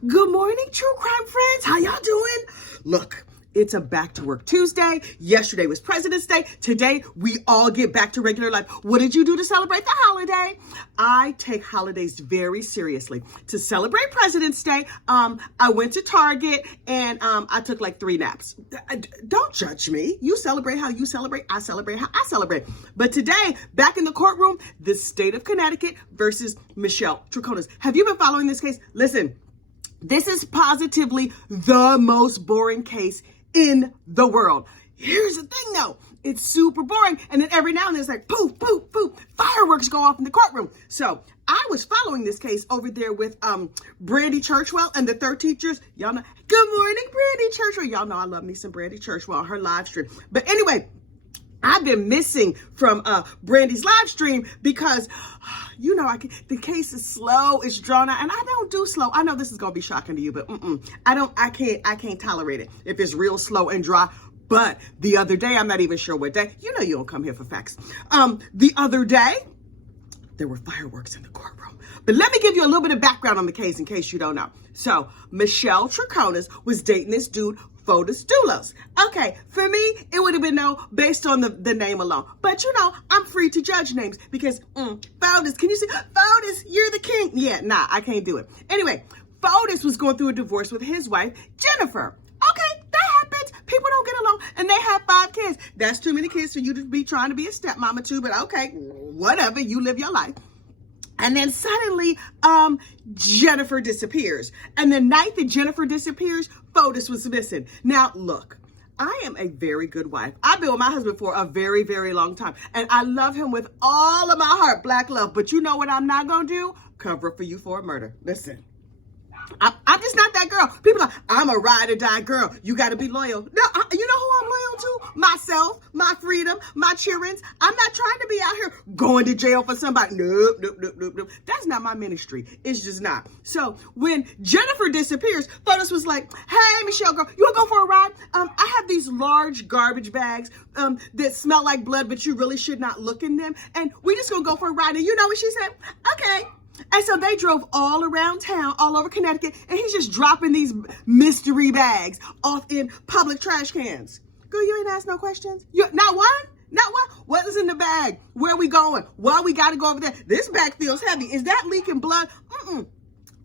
Good morning, true crime friends. How y'all doing? Look, it's a back to work Tuesday. Yesterday was President's Day. Today, we all get back to regular life. What did you do to celebrate the holiday? I take holidays very seriously. To celebrate President's Day, I went to Target and I took like 3 naps. Don't judge me. You celebrate how you celebrate. I celebrate how I celebrate. But today, back in the courtroom, the state of Connecticut versus Michelle Triconis. Have you been following this case? Listen. This is positively the most boring case in the world. Here's the thing though, it's super boring. And then every now and then it's like poof, poof, poof, fireworks go off in the courtroom. So I was following this case over there with Brandy Churchwell and the 3rd teachers. Y'all know, good morning, Brandy Churchwell. Y'all know I love me some Brandy Churchwell on her live stream. But anyway, I've been missing from Brandy's live stream because, you know, the case is slow, it's drawn out, and I don't do slow. I know this is gonna be shocking to you, but I can't tolerate it if it's real slow and dry. But the other day, I'm not even sure what day. You know, you don't come here for facts. The other day, there were fireworks in the courtroom. But let me give you a little bit of background on the case in case you don't know. So Michelle Triconis was dating this dude, Fotis Dulos. Okay, for me, it would have been no based on the name alone. But you know, I'm free to judge names because Fotis, can you see? Fotis, you're the king. Yeah, nah, I can't do it. Anyway, Fotis was going through a divorce with his wife, Jennifer. Okay, that happens. People don't get along and they have 5 kids. That's too many kids for you to be trying to be a stepmama too, but okay, whatever, you live your life. And then suddenly, Jennifer disappears. And the night that Jennifer disappears, Fotis was missing. Now, look, I am a very good wife. I've been with my husband for a very, very long time. And I love him with all of my heart, black love. But you know what I'm not going to do? Cover up for you for a murder. Listen. I'm just not that girl. People are like, I'm a ride or die girl. You got to be loyal. No, you know who I'm loyal to? Myself, my freedom, my children. I'm not trying to be out here going to jail for somebody. Nope. That's not my ministry. It's just not. So when Jennifer disappears, Fotis was like, hey, Michelle, girl, you want to go for a ride? I have these large garbage bags that smell like blood, but you really should not look in them. And we just going to go for a ride. And you know what she said? Okay. And so they drove all around town, all over Connecticut, and he's just dropping these mystery bags off in public trash cans. Girl, you ain't asked no questions? Not one? Not one? What is in the bag? Where are we going? Why we got to go over there? This bag feels heavy. Is that leaking blood?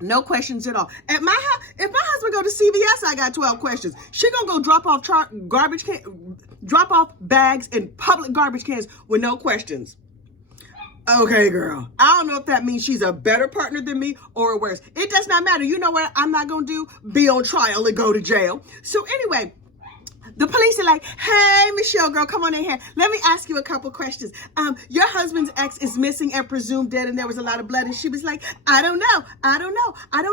No questions at all. At my house, if my husband go to CVS, I got 12 questions. She gonna go drop off bags in public garbage cans with no questions. Okay, girl. I don't know if that means she's a better partner than me or worse. It does not matter. You know what I'm not going to do? Be on trial and go to jail. So anyway, the police are like, hey, Michelle, girl, come on in here. Let me ask you a couple questions. Your husband's ex is missing and presumed dead, and there was a lot of blood. And she was like, I don't know. I don't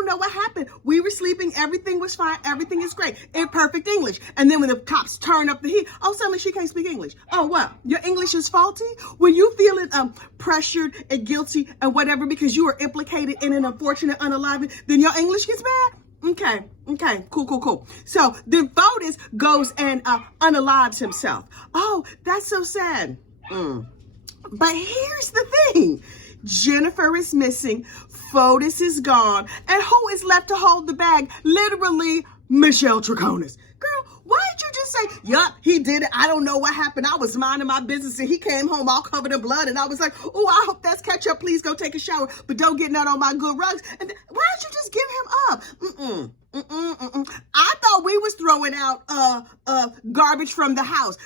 know what happened. We were sleeping. Everything was fine. Everything is great. In perfect English. And then when the cops turn up the heat, oh, suddenly she can't speak English. Oh, what? Your English is faulty? When you feeling pressured and guilty and whatever because you were implicated in an unfortunate unaliving, then your English gets bad? Okay, cool. So then Fotis goes and unalives himself. Oh, that's so sad. But here's the thing. Jennifer is missing, Fotis is gone, and who is left to hold the bag? Literally, Michelle Triconis. Girl, why did you just say, yup, he did it. I don't know what happened. I was minding my business and he came home all covered in blood. And I was like, oh, I hope that's ketchup. Please go take a shower, but don't get none on my good rugs. And why did you just give him up? I thought we was throwing out garbage from the house.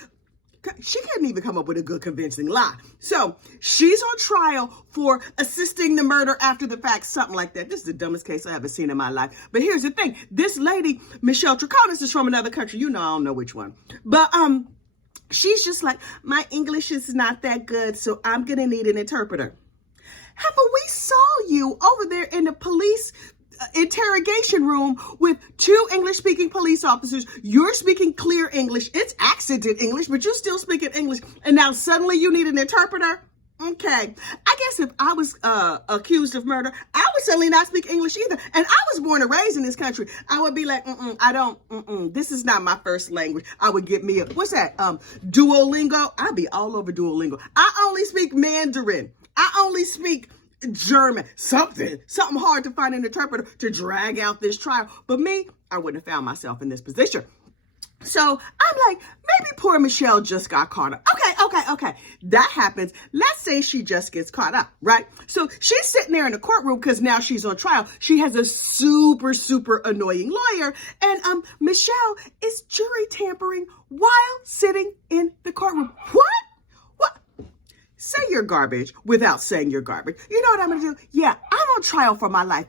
She couldn't even come up with a good convincing lie. So she's on trial for assisting the murder after the fact, something like that. This is the dumbest case I ever seen in my life. But here's the thing. This lady, Michelle Triconis, is from another country. You know, I don't know which one. But she's just like, my English is not that good, so I'm going to need an interpreter. Heifer, we saw you over there in the police interrogation room with 2 English-speaking police officers. You're speaking clear English. It's accented English, but you're still speaking English. And now suddenly you need an interpreter? Okay. I guess if I was accused of murder, I would certainly not speak English either. And I was born and raised in this country. I would be like, this is not my first language. I would get me what's that? Duolingo? I'd be all over Duolingo. I only speak Mandarin. I only speak German, something hard to find an interpreter to drag out this trial. But me, I wouldn't have found myself in this position. So I'm like, maybe poor Michelle just got caught up. Okay. That happens. Let's say she just gets caught up, right? So she's sitting there in the courtroom because now she's on trial. She has a super annoying lawyer. And Michelle is jury tampering while sitting in the courtroom. What? Say you're garbage without saying you're garbage. You know what I'm going to do? Yeah, I'm on trial for my life.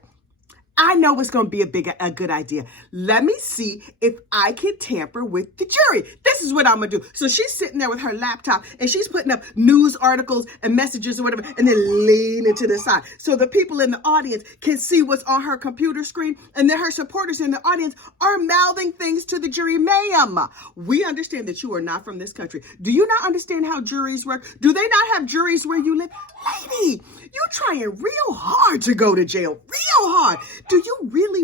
I know it's going to be a good idea. Let me see if I can tamper with the jury. This is what I'm going to do. So she's sitting there with her laptop and she's putting up news articles and messages or whatever, and then leaning to the side so the people in the audience can see what's on her computer screen, and then her supporters in the audience are mouthing things to the jury. Ma'am, we understand that you are not from this country. Do you not understand how juries work? Do they not have juries where you live? Lady, you're trying real hard to go to jail. Real hard. Do you really?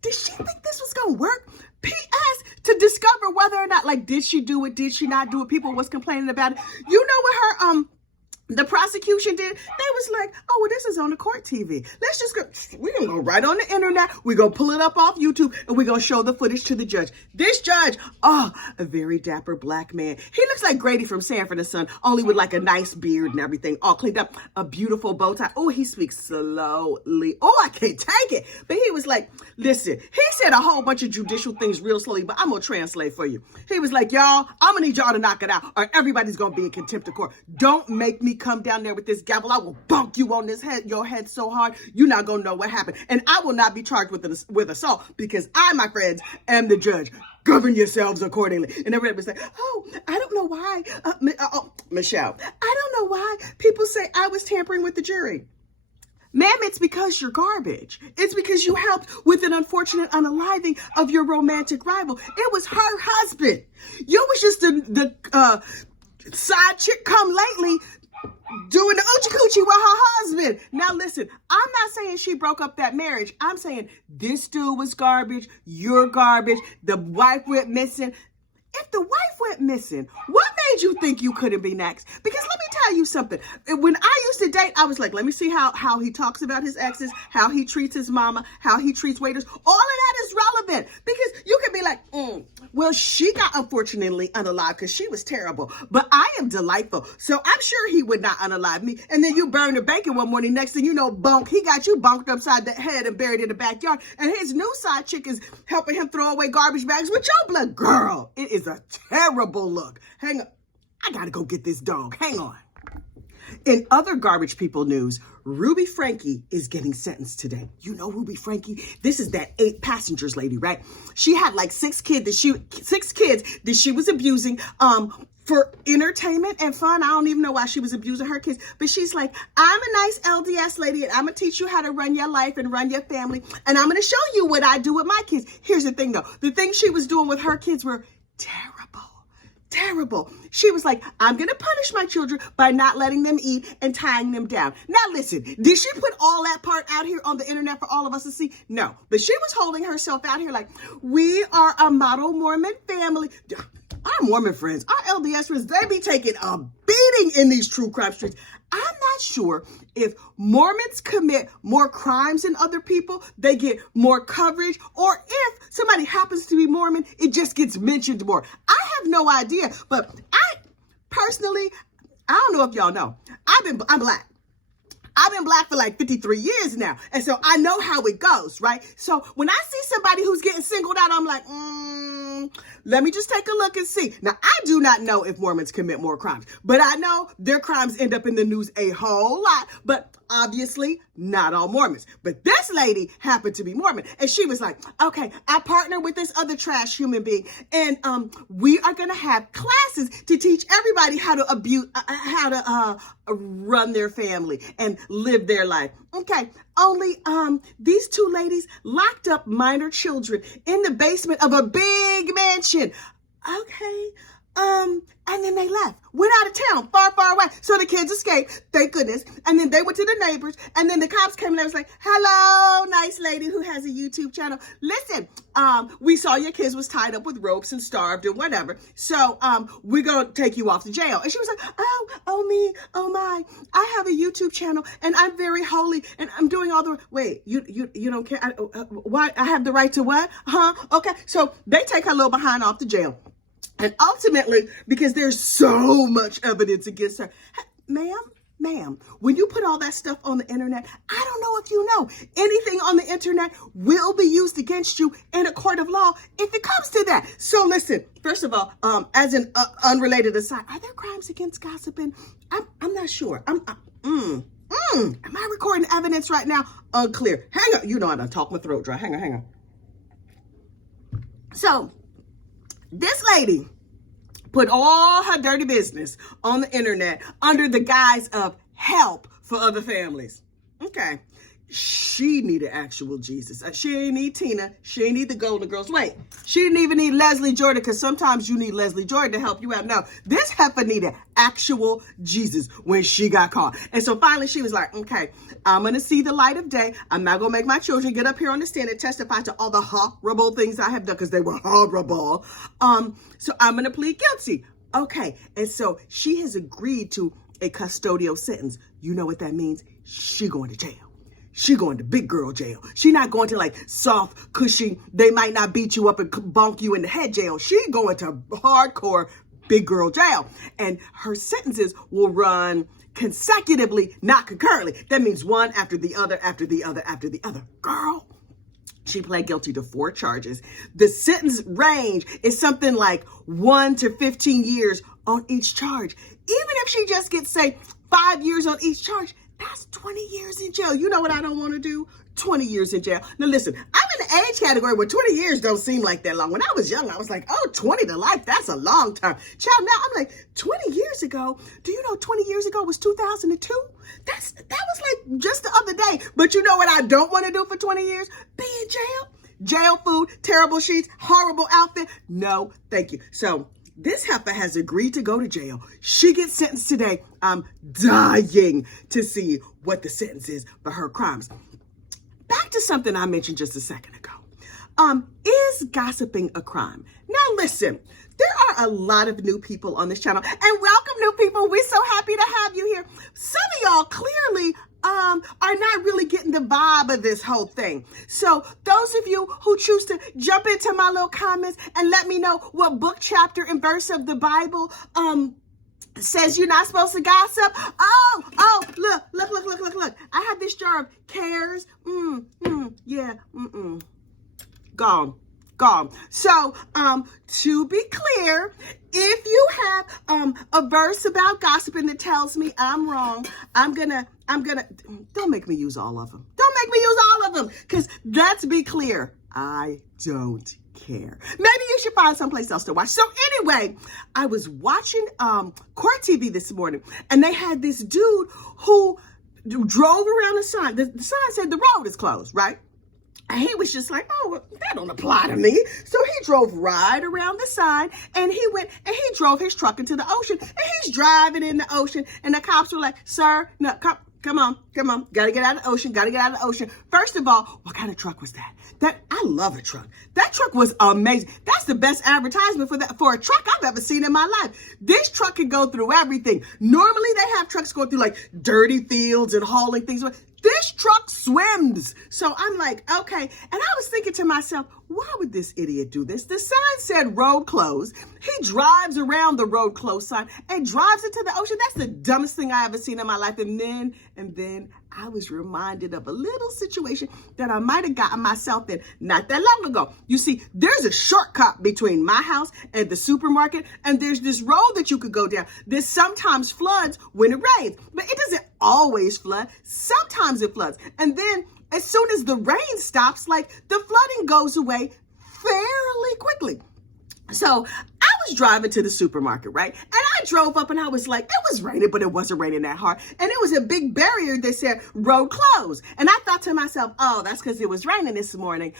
Did she think this was going to work? P.S. to discover whether or not, like, did she do it? Did she not do it? People was complaining about it. You know what her, the prosecution did? They was like, oh, well, this is on the court TV. Let's just go, we're going to go right on the internet. We're going to pull it up off YouTube and we're going to show the footage to the judge. This judge, a very dapper black man. He looks like Grady from Sanford and Son, only with like a nice beard and everything, all cleaned up, a beautiful bow tie. Oh, he speaks slowly. Oh, I can't take it. But he was like, listen, he said a whole bunch of judicial things real slowly, but I'm going to translate for you. He was like, y'all, I'm going to need y'all to knock it out or everybody's going to be in contempt of court. Don't make me come down there with this gavel. I will bonk you on your head so hard, you're not going to know what happened. And I will not be charged with assault because I, my friends, am the judge. Govern yourselves accordingly. And everybody was like, oh, I don't know why. Michelle, I don't know why people say I was tampering with the jury. Ma'am, it's because you're garbage. It's because you helped with an unfortunate unaliving of your romantic rival. It was her husband. You was just the side chick come lately doing the oochie coochie with her husband. Now listen, I'm not saying she broke up that marriage. I'm saying this dude was garbage. You're garbage. The wife went missing. If the wife went missing, what made you think you couldn't be next? Because let me tell you something. When I used to date, I was like, let me see how he talks about his exes, how he treats his mama, how he treats waiters. All of that is relevant because you can be like, well, she got unfortunately unalived because she was terrible, but I am delightful. So I'm sure he would not unalive me. And then you burn the bacon one morning, next thing you know, bonk, he got you bonked upside the head and buried in the backyard. And his new side chick is helping him throw away garbage bags with your blood. Girl, it is a terrible look. Hang on. I gotta go get this dog. Hang on. In other garbage people news, Ruby Franke is getting sentenced today. You know Ruby Franke? This is that 8 passengers lady, right? She had like 6 kids that she was abusing for entertainment and fun. I don't even know why she was abusing her kids, but she's like, I'm a nice LDS lady and I'm gonna teach you how to run your life and run your family, and I'm gonna show you what I do with my kids. Here's the thing though, the things she was doing with her kids were terrible. She was like, I'm going to punish my children by not letting them eat and tying them down. Now listen, did she put all that part out here on the internet for all of us to see? No, but she was holding herself out here like, we are a model Mormon family. Our Mormon friends, our LDS friends, they be taking a beating in these true crime streets. I'm not sure if Mormons commit more crimes than other people, they get more coverage, or if somebody happens to be Mormon, it just gets mentioned more. I have no idea, but I personally, I don't know if y'all know, I'm black. I've been black for like 53 years now. And so I know how it goes, right? So when I see somebody who's getting singled out, I'm like, let me just take a look and see. Now, I do not know if Mormons commit more crimes, but I know their crimes end up in the news a whole lot. But obviously, not all Mormons. But this lady happened to be Mormon. And she was like, okay, I partner with this other trash human being. And we are going to have classes to teach everybody how to run their family and live their life. Okay, only these 2 ladies locked up minor children in the basement of a big mansion. Okay, And then they left, went out of town, far, far away. So the kids escaped, thank goodness. And then they went to the neighbors, and then the cops came and they was like, hello, nice lady who has a YouTube channel. Listen, we saw your kids was tied up with ropes and starved and whatever. So, we're going to take you off to jail. And she was like, oh me, oh my, I have a YouTube channel and I'm very holy and I'm doing all the, wait, you don't care? Why? I have the right to what? Huh? Okay. So they take her little behind off to jail. And ultimately, because there's so much evidence against her, ma'am, when you put all that stuff on the internet, I don't know if you know, anything on the internet will be used against you in a court of law if it comes to that. So listen, first of all, as an unrelated aside, are there crimes against gossiping? I'm not sure. Am I recording evidence right now? Unclear. Hang on. You know I done talk my throat dry. Hang on. So, this lady put all her dirty business on the internet under the guise of help for other families. Okay. She needed actual Jesus. She ain't need Tina. She ain't need the Golden Girls. Wait, she didn't even need Leslie Jordan, because sometimes you need Leslie Jordan to help you out. No, this heifer needed actual Jesus when she got caught. And so finally she was like, okay, I'm going to see the light of day. I'm not going to make my children get up here on the stand and testify to all the horrible things I have done, because they were horrible. So I'm going to plead guilty. Okay. And so she has agreed to a custodial sentence. You know what that means? She going to jail. She going to big girl jail. She not going to like soft, cushy, they might not beat you up and bonk you in the head jail. She going to hardcore big girl jail. And her sentences will run consecutively, not concurrently. That means one after the other, after the other, after the other. Girl, she pled guilty to 4 charges. The sentence range is something like 1 to 15 years on each charge. Even if she just gets, say, 5 years on each charge, that's 20 years in jail. You know what I don't want to do? 20 years in jail. Now listen, I'm in the age category where 20 years don't seem like that long. When I was young, I was like, oh, 20 to life, that's a long time. Child, now I'm like, 20 years ago, do you know 20 years ago was 2002? That was like just the other day. But you know what I don't want to do for 20 years? Be in jail. Jail food, terrible sheets, horrible outfit. No, thank you. So this heifer has agreed to go to jail. She gets sentenced today. I'm dying to see what the sentence is for her crimes. Back to something I mentioned just a second ago. Is gossiping a crime? Now listen, there are a lot of new people on this channel, and welcome new people. We're so happy to have you here. Some of y'all clearly are not really getting the vibe of this whole thing. So those of you who choose to jump into my little comments and let me know what book, chapter, and verse of the Bible says you're not supposed to gossip. Oh, look. I have this jar of cares. Gone. So, to be clear, if you have a verse about gossiping that tells me I'm wrong, I'm gonna, don't make me use all of them. Don't make me use all of them, because let's be clear, I don't care. Maybe you should find someplace else to watch. So anyway, I was watching Court TV this morning, and they had this dude who drove around the sign. The sign said the road is closed, right? And he was just like, oh, that don't apply to me. So he drove right around the sign, and he went and he drove his truck into the ocean, and he's driving in the ocean, and the cops were like, sir, no, come on. Gotta get out of the ocean. First of all, what kind of truck was that? I love a truck. That truck was amazing. That's the best advertisement for a truck I've ever seen in my life. This truck can go through everything. Normally they have trucks going through like dirty fields and hauling things. This truck swims. So I'm like, okay. And I was thinking to myself, why would this idiot do this? The sign said road closed. He drives around the road closed sign and drives into the ocean. That's the dumbest thing I ever seen in my life. And then I was reminded of a little situation that I might have gotten myself in not that long ago. You see, there's a shortcut between my house and the supermarket, and there's this road that you could go down. This sometimes floods when it rains, but it doesn't always flood. Sometimes it floods. And then as soon as the rain stops, like the flooding goes away fairly quickly. So I was driving to the supermarket, right? And I drove up and I was like, it was raining, but it wasn't raining that hard. And it was a big barrier that said road closed. And I thought to myself, oh, that's because it was raining this morning.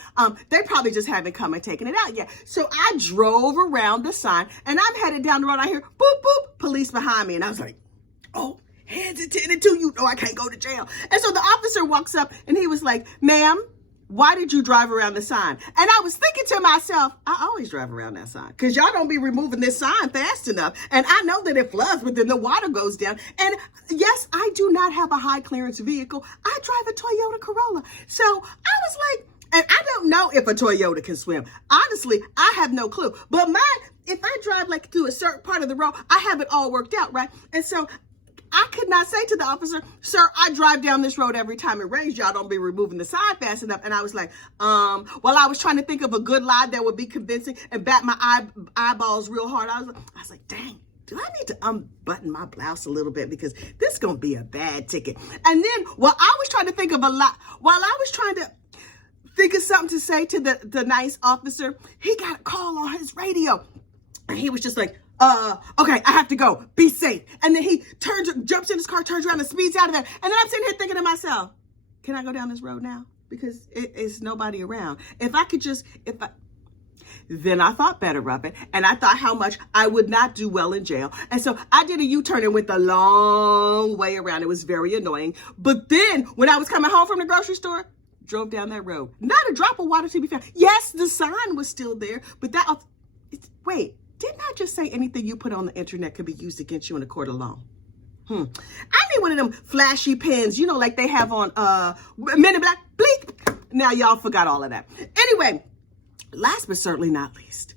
They probably just haven't come and taken it out yet. So I drove around the sign and I'm headed down the road. I hear boop, boop, police behind me. And I was like, oh, hands attended to, you know I can't go to jail. And so the officer walks up and he was like, ma'am, why did you drive around the sign? And I was thinking to myself, I always drive around that sign because y'all don't be removing this sign fast enough. And I know that it floods, but then the water goes down. And yes, I do not have a high clearance vehicle. I drive a Toyota Corolla. So I was like, and I don't know if a Toyota can swim. Honestly, I have no clue. But mine, if I drive like through a certain part of the road, I have it all worked out, right? And so I could not say to the officer, sir, I drive down this road every time it rains. Y'all don't be removing the sign fast enough. And I was like, while I was trying to think of a good lie that would be convincing and bat my eyeballs real hard, I was like, dang, do I need to unbutton my blouse a little bit because this is going to be a bad ticket. And then while I was trying to think of something to say to the nice officer, he got a call on his radio. And he was just like, okay, I have to go. Be safe. And then he jumps in his car, turns around and speeds out of there. And then I'm sitting here thinking to myself, can I go down this road now? Because it's nobody around. Then I thought better of it. And I thought how much I would not do well in jail. And so I did a U-turn and went the long way around. It was very annoying. But then when I was coming home from the grocery store, drove down that road. Not a drop of water to be found. Yes, the sign was still there, but wait. Didn't I just say anything you put on the internet could be used against you in a court of law? I need one of them flashy pens, you know, like they have on Men in Black. Bleep. Now y'all forgot all of that. Anyway, last but certainly not least,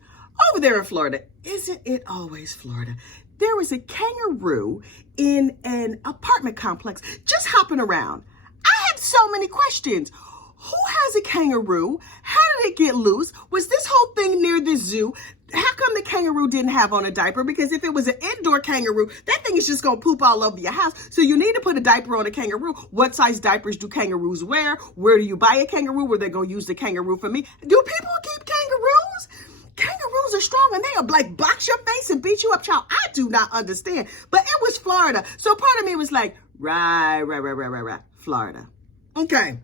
over there in Florida, isn't it always Florida? There was a kangaroo in an apartment complex just hopping around. I had so many questions. Who has a kangaroo? How did it get loose? Was this whole thing near the zoo? How come the kangaroo didn't have on a diaper? Because if it was an indoor kangaroo, that thing is just going to poop all over your house. So you need to put a diaper on a kangaroo. What size diapers do kangaroos wear? Where do you buy a kangaroo? Where they going to use the kangaroo for me? Do people keep kangaroos? Kangaroos are strong and they'll like box your face and beat you up, child. I do not understand. But it was Florida. So part of me was like, right, Florida. Okay.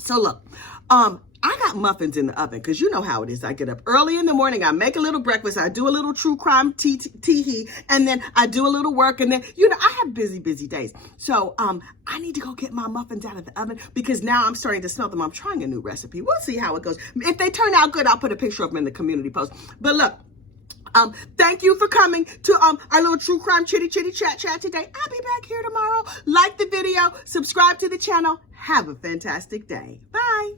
So look, I got muffins in the oven because you know how it is. I get up early in the morning. I make a little breakfast. I do a little true crime tee, and then I do a little work. And then, you know, I have busy days. So I need to go get my muffins out of the oven because now I'm starting to smell them. I'm trying a new recipe. We'll see how it goes. If they turn out good, I'll put a picture of them in the community post. But look, thank you for coming to our little true crime chitty chat today. I'll be back here tomorrow. Like the video, subscribe to the channel. Have a fantastic day. Bye.